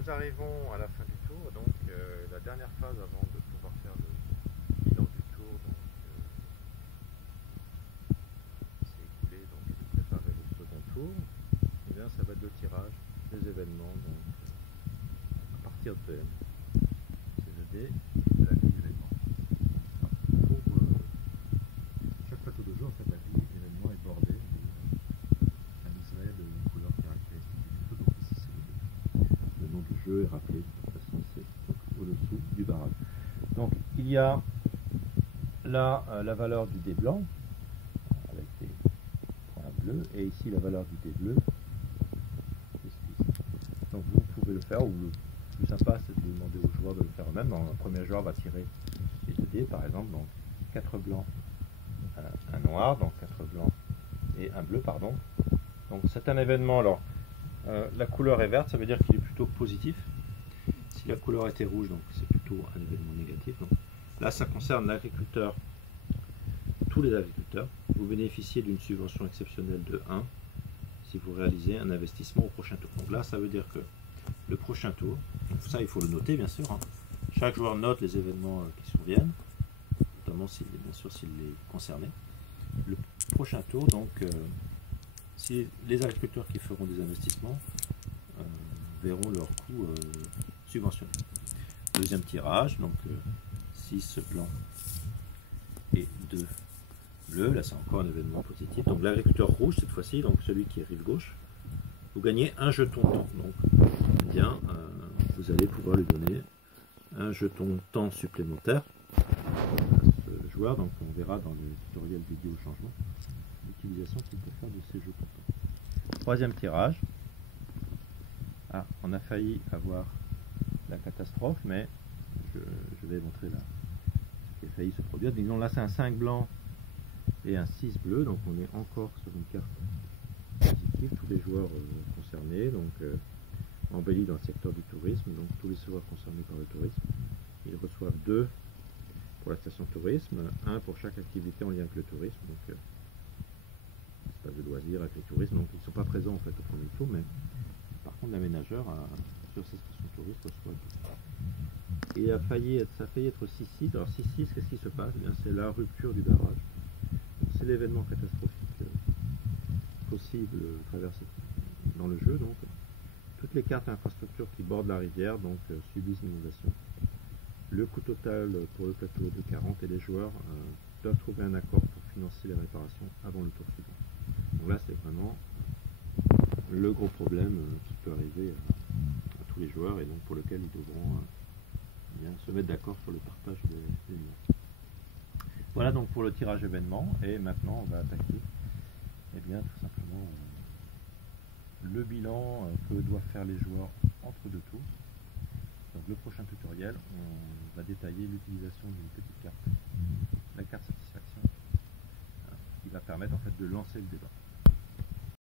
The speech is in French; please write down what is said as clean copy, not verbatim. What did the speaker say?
nous arrivons à la fin du tour, donc la dernière phase avant de pouvoir faire le bilan du tour, donc c'est écoulé, donc et de préparer le second tour. Et bien ça va être le tirage des événements, donc à partir de c'est le dé de la grille d'événements. Pour chaque plateau de jeu, en fait, la grille d'événements est bordée d'un liseré de couleur caractéristique du plateau, donc ici c'est le dé. Le nom du jeu est rappelé de toute façon, c'est au-dessous du barrage. Donc il y a là la valeur du dé blanc avec des points bleus et ici la valeur du dé bleu. Donc vous pouvez le faire, ou le plus sympa c'est de demander aux joueurs de le faire eux-mêmes. Donc, le premier joueur va tirer les 2 dés par exemple, donc 4 blancs, un noir, donc 4 blancs et un bleu, pardon. Donc c'est un événement, alors la couleur est verte, ça veut dire qu'il est plutôt positif. Si la couleur était rouge, donc c'est plutôt un événement négatif. Donc, là, ça concerne l'agriculteur, tous les agriculteurs. Vous bénéficiez d'une subvention exceptionnelle de 1 si vous réalisez un investissement au prochain tour. Donc là, ça veut dire que le prochain tour, donc ça il faut le noter bien sûr, hein. Chaque joueur note les événements qui surviennent, notamment bien sûr s'il est concerné. Le prochain tour, donc, si les agriculteurs qui feront des investissements verront leur coût subventionné. Deuxième tirage, donc 6 blancs et 2 bleus, là c'est encore un événement positif. Donc l'agriculteur rouge cette fois-ci, donc celui qui est rive gauche, vous gagnez un jeton temps. Donc bien, vous allez pouvoir lui donner un jeton temps supplémentaire à ce joueur. Donc on verra dans le tutoriel vidéo changement l'utilisation qu'il peut faire de ces jetons temps. Troisième tirage. Ah, on a failli avoir la catastrophe, mais je vais montrer là ce qui a failli se produire. Disons là c'est un 5 blanc et un 6 bleu, donc on est encore sur une carte positive, tous les joueurs concernés, donc embellis dans le secteur du tourisme, donc tous les joueurs concernés par le tourisme, ils reçoivent 2 pour la station tourisme, 1 pour chaque activité en lien avec le tourisme, donc espace de loisirs avec le tourisme, donc ils ne sont pas présents en fait au premier tour, mais par contre l'aménageur sur ces stations touristes reçoit 2. Et ça a failli être 6-6, alors 6-6, qu'est-ce qui se passe? Eh bien, c'est la rupture du barrage. C'est l'événement catastrophique possible traversé dans le jeu. Donc, toutes les cartes infrastructures qui bordent la rivière donc, subissent l'inondation. Le coût total pour le plateau est de 40 et les joueurs doivent trouver un accord pour financer les réparations avant le tour suivant. Donc là, c'est vraiment le gros problème qui peut arriver à tous les joueurs et donc pour lequel ils devront bien se mettre d'accord sur le partage des biens. Voilà donc pour le tirage événement, et maintenant on va attaquer bien, tout simplement le bilan que doivent faire les joueurs entre 2 tours. Donc le prochain tutoriel, on va détailler l'utilisation d'une petite carte, la carte satisfaction, qui va permettre en fait de lancer le débat.